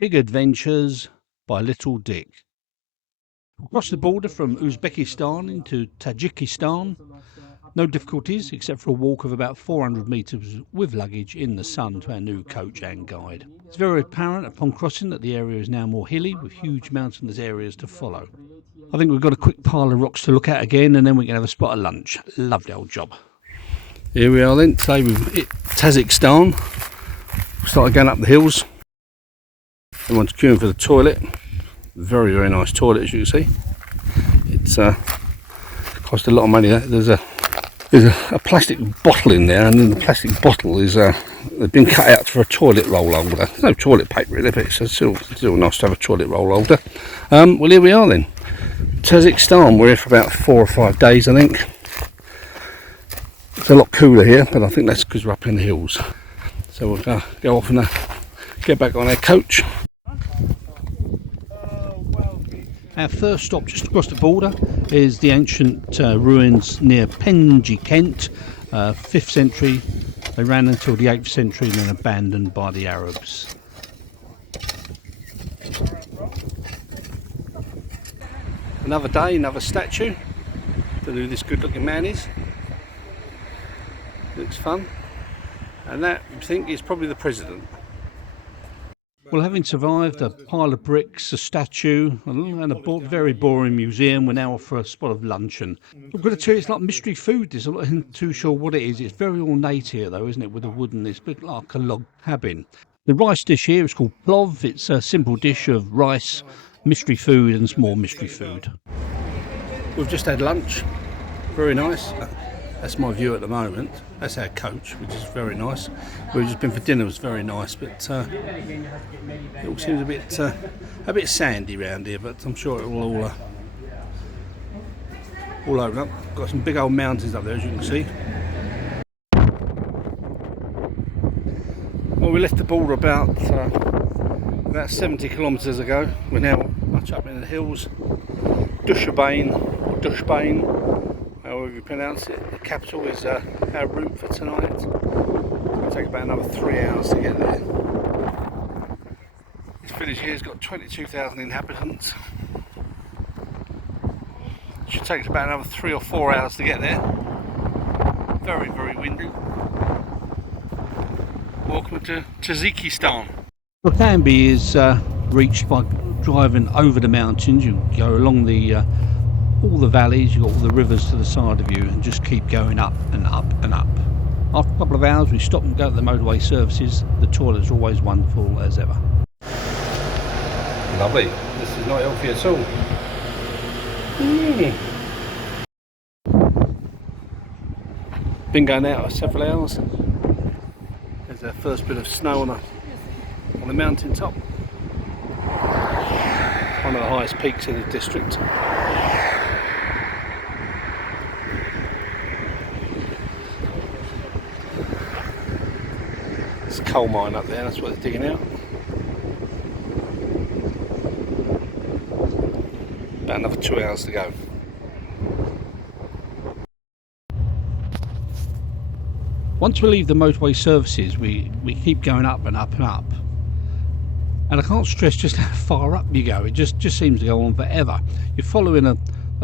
Big Adventures by Little Dick. Across the border from Uzbekistan into Tajikistan, no difficulties except for a walk of about 400 metres with luggage in the sun to our new coach and guide. It's very apparent upon crossing that the area is now more hilly with huge mountainous areas to follow. I think we've got a quick pile of rocks to look at again and then we can have a spot of lunch. Lovely old job. Here we are then, today we've hit Tajikistan. We started going up the hills. Everyone's queuing for the toilet. Very, very nice toilet, as you can see. It's cost a lot of money. There's a plastic bottle in there, and in the plastic bottle is they've been cut out for a toilet roll holder. There's no toilet paper in it, but it's still nice to have a toilet roll holder. Well, here we are then. Tajikistan. We're here for about 4 or 5 days, I think. It's a lot cooler here, but I think that's because we're up in the hills. So we'll go off and get back on our coach. Our first stop just across the border is the ancient ruins near Penjikent, 5th century. They ran until the 8th century and then abandoned by the Arabs. Another day, another statue. Don't know who this good looking man is. Looks fun. And that, I think, is probably the president. Well, having survived a pile of bricks, a statue, and a very boring museum, we're now off for a spot of luncheon. I've got to tell you, it's like mystery food. This. I'm not too sure what it is. It's very ornate here, though, isn't it? With a wooden, it's a bit like a log cabin. The rice dish here is called plov. It's a simple dish of rice, mystery food, and some more mystery food. We've just had lunch. Very nice. That's my view at the moment. That's our coach, which is very nice. We've just been for dinner. It was very nice, but it all seems a bit sandy around here. But I'm sure it will all open up. Got some big old mountains up there, as you can see. Well, we left the border about 70 kilometres ago. We're now much up in the hills. Dushanbe. However you pronounce it. The capital is our route for tonight. It'll take about another 3 hours to get there. This village here has got 22,000 inhabitants. It should take us about another 3 or 4 hours to get there. Very, very windy. Welcome to Tajikistan. Khujand is reached by driving over the mountains. You go along all the valleys, you've got all the rivers to the side of you, and just keep going up and up and up. After a couple of hours we stop and go to the motorway services. The toilets are always wonderful as ever. Lovely. This is not healthy at all. Been going out for several hours. There's our first bit of snow on the mountain top. One of the highest peaks in the district. It's a coal mine up there, that's what they're digging out. About another 2 hours to go. Once we leave the motorway services, we keep going up and up and up. And I can't stress just how far up you go. It just seems to go on forever. You're following a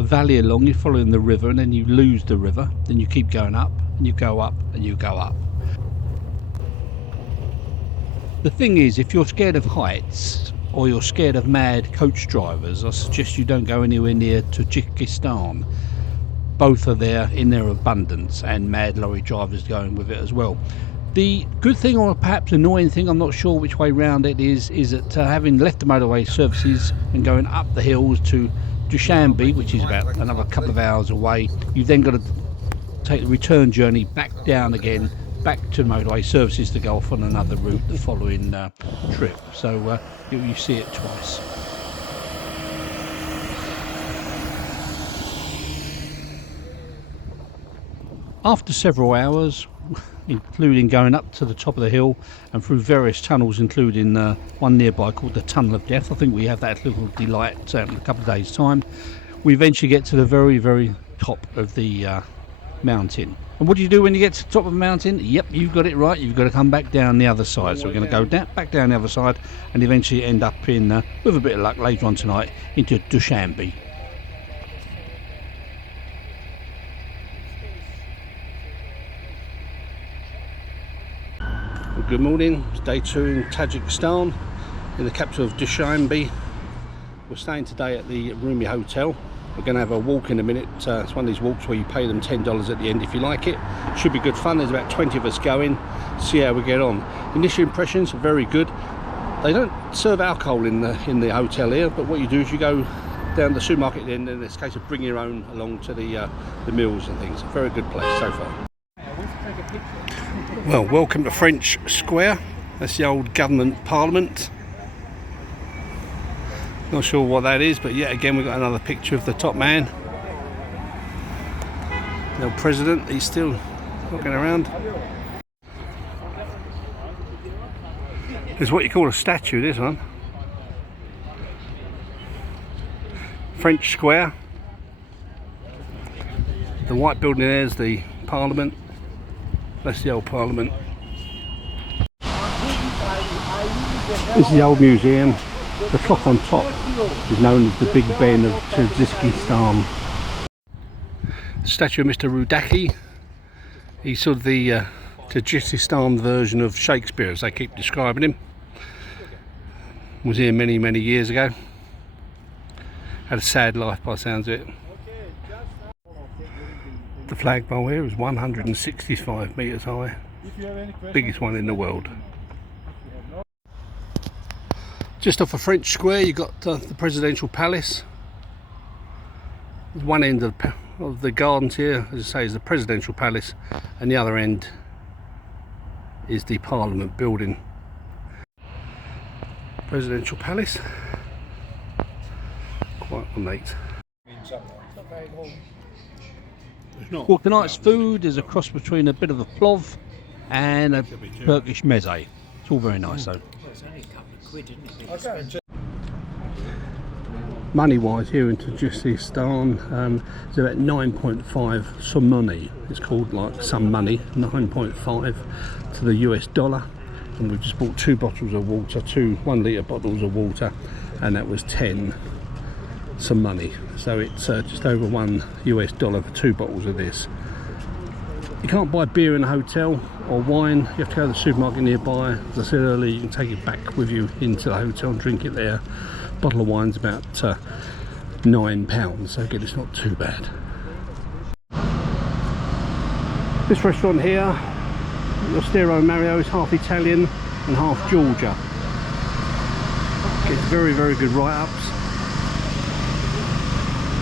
valley along, you're following the river, and then you lose the river. Then you keep going up, and you go up, and you go up. The thing is, if you're scared of heights or you're scared of mad coach drivers, I suggest you don't go anywhere near Tajikistan. Both are there in their abundance, and mad lorry drivers going with it as well. The good thing, or perhaps annoying thing, I'm not sure which way round it is that having left the motorway services and going up the hills to Dushanbe, which is about another couple of hours away, you've then got to take the return journey back down again, back to motorway services to go off on another route the following trip. So you see it twice. After several hours, including going up to the top of the hill and through various tunnels, including one nearby called the Tunnel of Death. I think we have that little delight in a couple of days' time. We eventually get to the very, very top of the mountain. And what do you do when you get to the top of a mountain? Yep, you've got it right. You've got to come back down the other side. So we're going to go back down the other side and eventually end up in, with a bit of luck later on tonight, into Dushanbe. Well, good morning. It's day 2 in Tajikistan, in the capital of Dushanbe. We're staying today at the Rumi Hotel. We're going to have a walk in a minute. It's one of these walks where you pay them $10 at the end if you like it. Should be good fun. There's about 20 of us going. See how we get on. Initial impressions are very good. They don't serve alcohol in the hotel here, but what you do is you go down the supermarket and then it's a case of bringing your own along to the meals and things. A very good place so far. Well, welcome to French Square. That's the old government parliament. Not sure what that is, but yet again we've got another picture of the top man. The old president, he's still walking around. There's what you call a statue, this one. French Square. The white building there is the parliament. That's the old parliament. This is the old museum. The clock on top is known as the Big Ben of Tajikistan. Statue of Mr. Rudaki. He's sort of the Tajikistan version of Shakespeare, as they keep describing him. Was here many, many years ago. Had a sad life by the sounds of it. The flagpole here is 165 metres high. Biggest one in the world. Just off a French Square, you've got the presidential palace. One end of the gardens here, as I say, is the presidential palace, and the other end is the parliament building. Presidential palace. Quite ornate. Well, tonight's food is a cross between a bit of a plov and a Turkish meze. It's all very nice though. Money wise here in Tajikistan, it's about 9.5 some money. It's called like some money, 9.5 to the US dollar. And we've just bought 2 bottles of water, 2 1 litre bottles of water, and that was 10 some money. So it's just over $1 US for 2 bottles of this. You can't buy beer in a hotel or wine. You have to go to the supermarket nearby. As I said earlier, you can take it back with you into the hotel and drink it there. A bottle of wine's about £9, so again, it's not too bad. This restaurant here, Ostero Mario, is half Italian and half Georgia. Gets very, very good write-ups.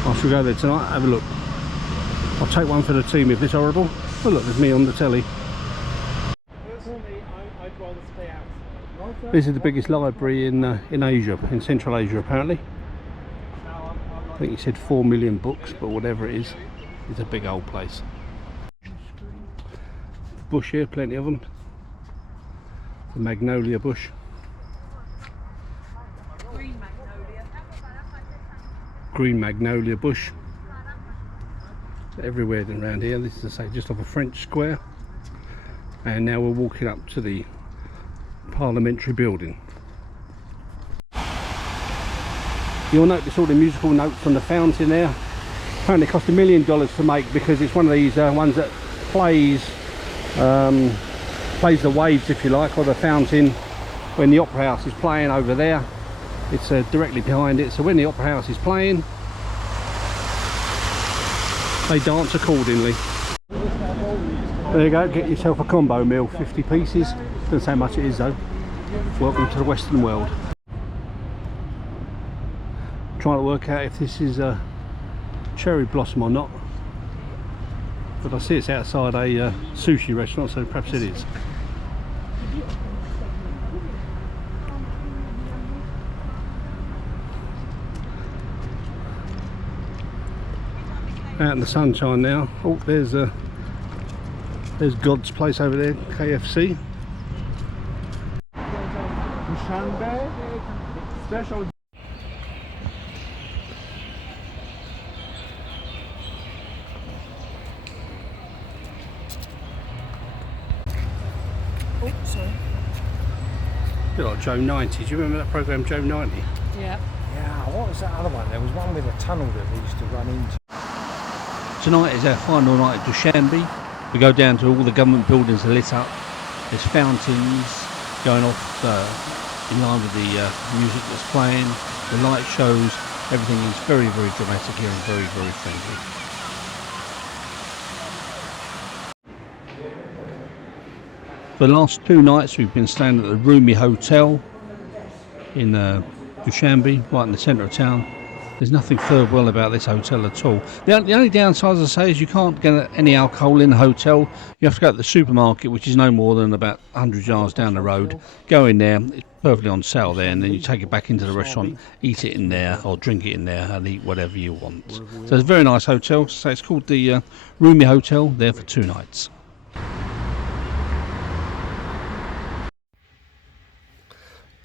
I shall go there tonight, have a look. I'll take one for the team if it's horrible. Oh look, there's me on the telly. This is the biggest library in Asia, in Central Asia apparently. I think he said 4 million books, but whatever it is, it's a big old place. Bush here, plenty of them. The magnolia bush. Green magnolia bush. Everywhere around here. This is, I say, just off a French Square, and now we're walking up to the parliamentary building. You'll notice all the musical notes on the fountain there. Apparently it cost $1 million to make, because it's one of these ones that plays the waves, if you like, or the fountain when the opera house is playing over there. It's directly behind it, so when the opera house is playing, they dance accordingly. There you go, get yourself a combo meal, 50 pieces. Doesn't say how much it is though. Welcome to the Western world. Trying to work out if this is a cherry blossom or not. But I see it's outside a sushi restaurant, so perhaps it is. Out in the sunshine now. Oh, there's God's place over there, KFC. Dushanbe special. about Joe 90. Do you remember that programme, Joe 90? Yeah. Yeah, what was that other one? There was one with a tunnel that we used to run into. Tonight is our final night at Dushanbe. We go down to all the government buildings are lit up. There's fountains going off in line with the music that's playing. The light shows. Everything is very, very dramatic here and very, very friendly. For the last 2 nights we've been staying at the Rumi Hotel in Dushanbe, right in the centre of town. There's nothing third well about this hotel at all. The only downside, as I say, is you can't get any alcohol in the hotel. You have to go to the supermarket, which is no more than about 100 yards down the road. Go in there, it's perfectly on sale there, and then you take it back into the restaurant, eat it in there, or drink it in there, and eat whatever you want. So it's a very nice hotel. So it's called the Rumi Hotel, there for 2 nights.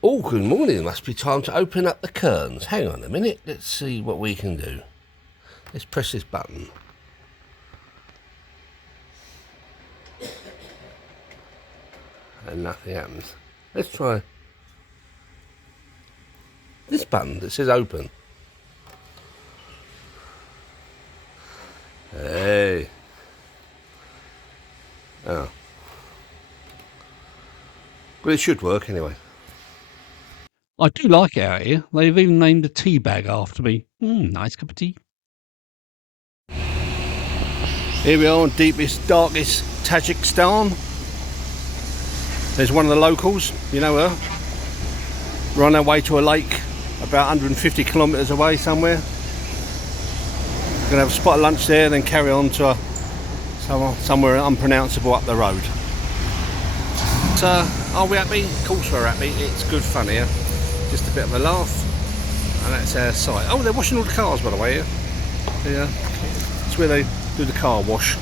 Oh, good morning. It must be time to open up the curtains. Hang on a minute. Let's see what we can do. Let's press this button. And nothing happens. Let's try this button that says open. Hey. Oh. Well, it should work anyway. I do like it out here. They've even named a tea bag after me. Nice cup of tea. Here we are in deepest, darkest Tajikistan. There's one of the locals, you know her. We're on our way to a lake about 150 kilometres away somewhere. We're going to have a spot of lunch there and then carry on to somewhere unpronounceable up the road. So, are we happy? Of course we're happy. It's good fun here. Just a bit of a laugh, and that's our site. Oh, they're washing all the cars, by the way, here. Yeah, it's where they do the car wash.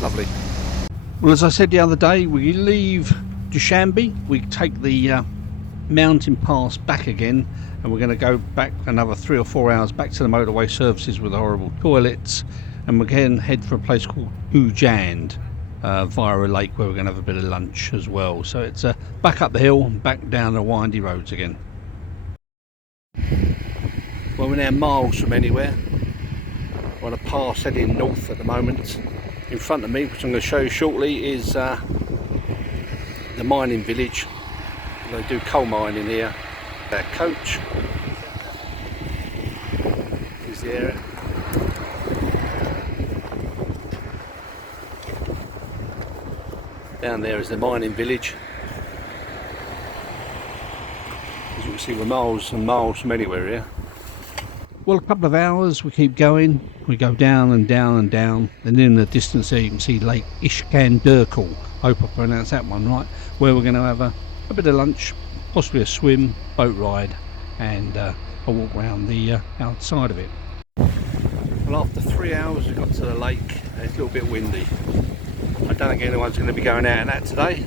Lovely. Well, as I said the other day, we leave Dushanbe, we take the mountain pass back again, and we're going to go back another 3 or 4 hours back to the motorway services with the horrible toilets, and we're going to head for a place called Khujand via a lake where we're going to have a bit of lunch as well. So it's back up the hill and back down the windy roads again. Well, we're now miles from anywhere. We're on a pass heading north at the moment. In front of me, which I'm going to show you shortly, is the mining village. They do coal mining here. Our coach is the area. Down there is the mining village. As you can see, we're miles and miles from anywhere here. Well, a couple of hours we keep going. We go down and down and down, and in the distance there you can see Lake Iskanderkul. I hope I pronounced that one right. Where we're going to have a bit of lunch, possibly a swim, boat ride, and a walk around the outside of it. Well, after 3 hours we got to the lake, and it's a little bit windy. I don't think anyone's going to be going out in that today.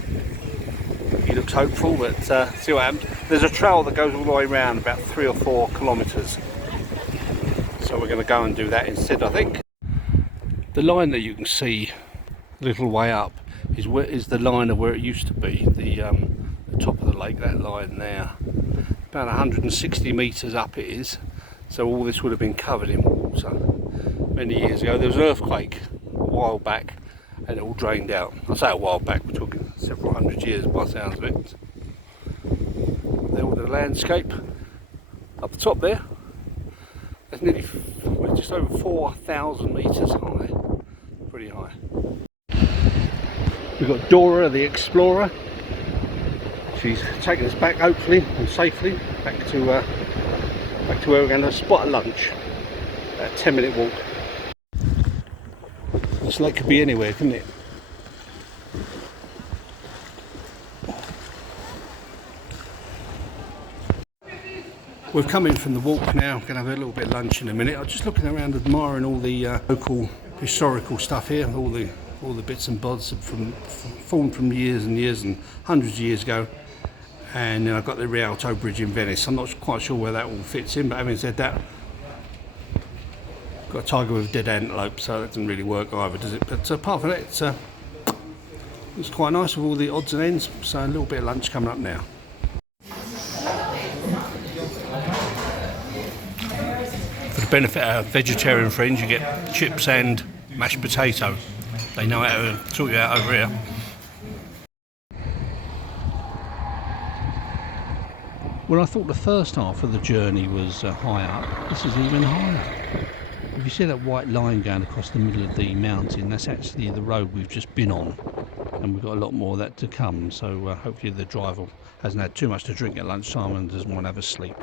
He looks hopeful, but see what happens. There's a trail that goes all the way around, about 3 or 4 kilometres. So we're going to go and do that instead, I think. The line that you can see a little way up is the line of where it used to be, the top of the lake, that line there. About 160 metres up it is, so all this would have been covered in water. Many years ago there was an earthquake a while back and it all drained out. I say a while back, we're talking several hundred years by the sounds of it. There was the landscape up the top there. It's nearly, we're just over 4,000 metres high, pretty high. We've got Dora the Explorer. She's taking us back, hopefully and safely, back to where we're going to spot a lunch. About a 10-minute walk. This lake could be anywhere, couldn't it? We've come in from the walk now, going to have a little bit of lunch in a minute. I'm just looking around admiring all the local historical stuff here, all the bits and bobs formed from years and years and hundreds of years ago. And then I've got the Rialto Bridge in Venice. I'm not quite sure where that all fits in, but having said that, got a tiger with dead antelope, so that doesn't really work either, does it? But apart from that, it's quite nice with all the odds and ends. So a little bit of lunch coming up now. benefit our vegetarian friends, you get chips and mashed potato. They know how to sort you out over here. Well, I thought the first half of the journey was high up. This is even higher. If you see that white line going across the middle of the mountain, that's actually the road we've just been on. And we've got a lot more of that to come, so hopefully the driver hasn't had too much to drink at lunchtime and doesn't want to have a sleep.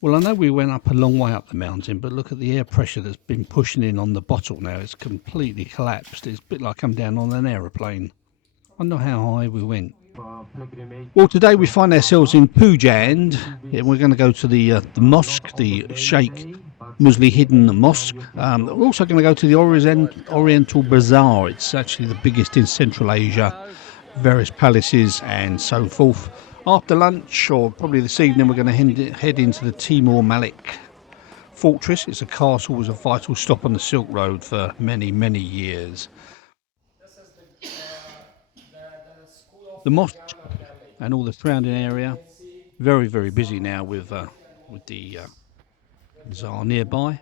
Well, I know we went up a long way up the mountain, but look at the air pressure that's been pushing in on the bottle now. It's completely collapsed. It's a bit like coming down on an aeroplane. I wonder how high we went. Well, today we find ourselves in Khujand, and we're going to go to the mosque, the Sheikh Muslihiddin Mosque. We're also going to go to the Oriental Bazaar. It's actually the biggest in Central Asia, various palaces and so forth. After lunch, or probably this evening, we're going to head into the Timur Malik fortress. It's a castle, was a vital stop on the Silk Road for many, many years. The mosque and all the surrounding area, very, very busy now with the bazaar nearby.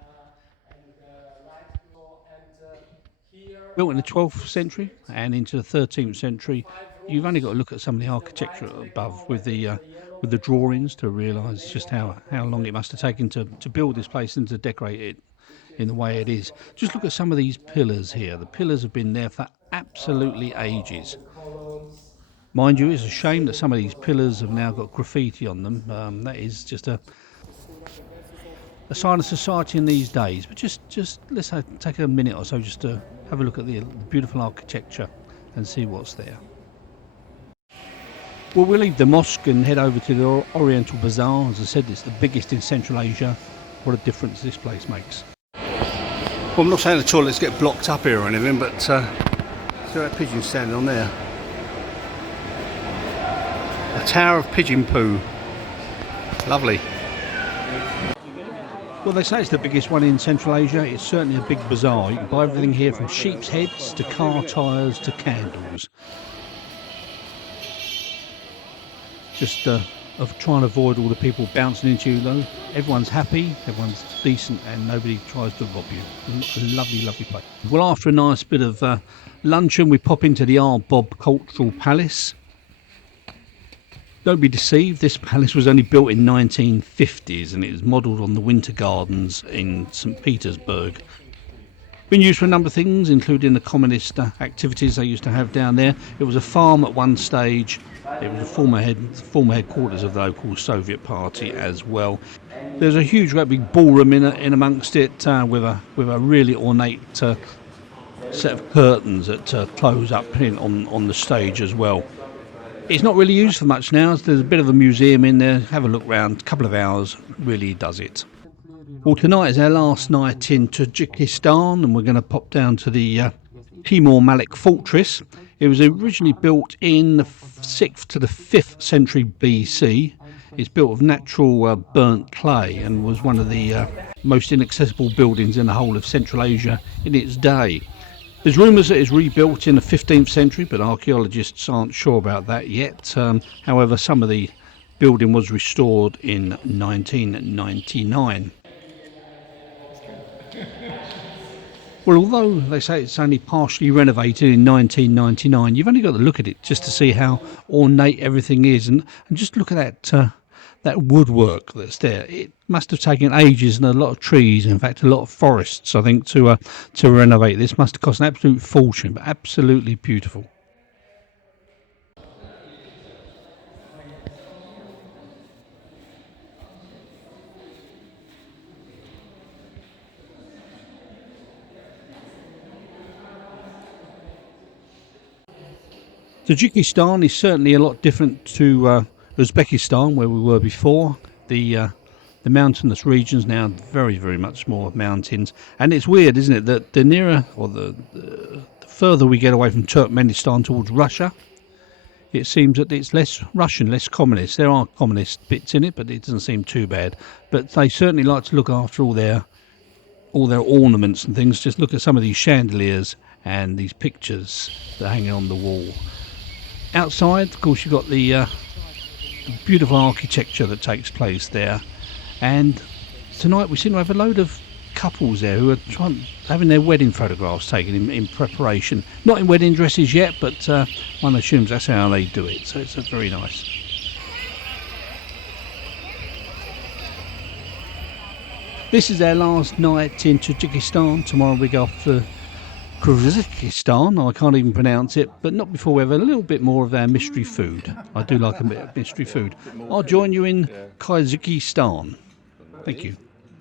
Built in the 12th century and into the 13th century. You've only got to look at some of the architecture above with the drawings to realise just how long it must have taken to build this place and to decorate it in the way it is. Just look at some of these pillars here. The pillars have been there for absolutely ages. Mind you, it's a shame that some of these pillars have now got graffiti on them. That is just a sign of society in these days. But just let's take a minute or so just to have a look at the beautiful architecture and see what's there. Well, we'll leave the mosque and head over to the Oriental Bazaar. As I said, it's the biggest in Central Asia. What a difference this place makes. Well, I'm not saying the toilets get blocked up here or anything, but see that pigeon standing on there. A tower of pigeon poo. Lovely. Well, they say it's the biggest one in Central Asia. It's certainly a big bazaar. You can buy everything here from sheep's heads to car tyres to candles. Just of trying to avoid all the people bouncing into you though. Everyone's happy, everyone's decent, and nobody tries to rob you. A lovely, lovely place. Well, after a nice bit of luncheon, we pop into the Arbob Cultural Palace. Don't be deceived, this palace was only built in 1950s and it was modelled on the Winter Gardens in St. Petersburg. Been used for a number of things, including the communist activities they used to have down there. It was a farm at one stage. It was a former headquarters of the local Soviet party as well. There's a huge, great big ballroom in amongst it with a really ornate set of curtains that close up on the stage as well. It's not really used for much now. There's a bit of a museum in there. Have a look round. A couple of hours really does it. Well, tonight is our last night in Tajikistan, and we're going to pop down to the Timur Malik fortress. It was originally built in the 6th to the 5th century BC. It's built of natural burnt clay and was one of the most inaccessible buildings in the whole of Central Asia in its day. There's rumours that it's rebuilt in the 15th century, but archaeologists aren't sure about that yet. However, some of the building was restored in 1999. Well, although they say it's only partially renovated in 1999, you've only got to look at it just to see how ornate everything is, and just look at that woodwork that's there. It must have taken ages and a lot of trees, in fact a lot of forests, I think, to renovate this. Must have cost an absolute fortune, but absolutely beautiful. Tajikistan is certainly a lot different to Uzbekistan, where we were before. The mountainous regions now very, very much more mountains, and it's weird, isn't it, that the nearer or the further we get away from Turkmenistan towards Russia, it seems that it's less Russian, less communist. There are communist bits in it, but it doesn't seem too bad. But they certainly like to look after all their ornaments and things. Just look at some of these chandeliers and these pictures that are hanging on the wall. Outside, of course, you've got the beautiful architecture that takes place there, And tonight we seem to have a load of couples there who are having their wedding photographs taken in preparation. Not in wedding dresses yet, but one assumes that's how they do it. So it's very nice. This is our last night in Tajikistan. Tomorrow we go off to Kyrgyzstan. I can't even pronounce it, but not before we have a little bit more of our mystery food. I do like a bit of mystery food. I'll join you in Kyrgyzstan. Thank you.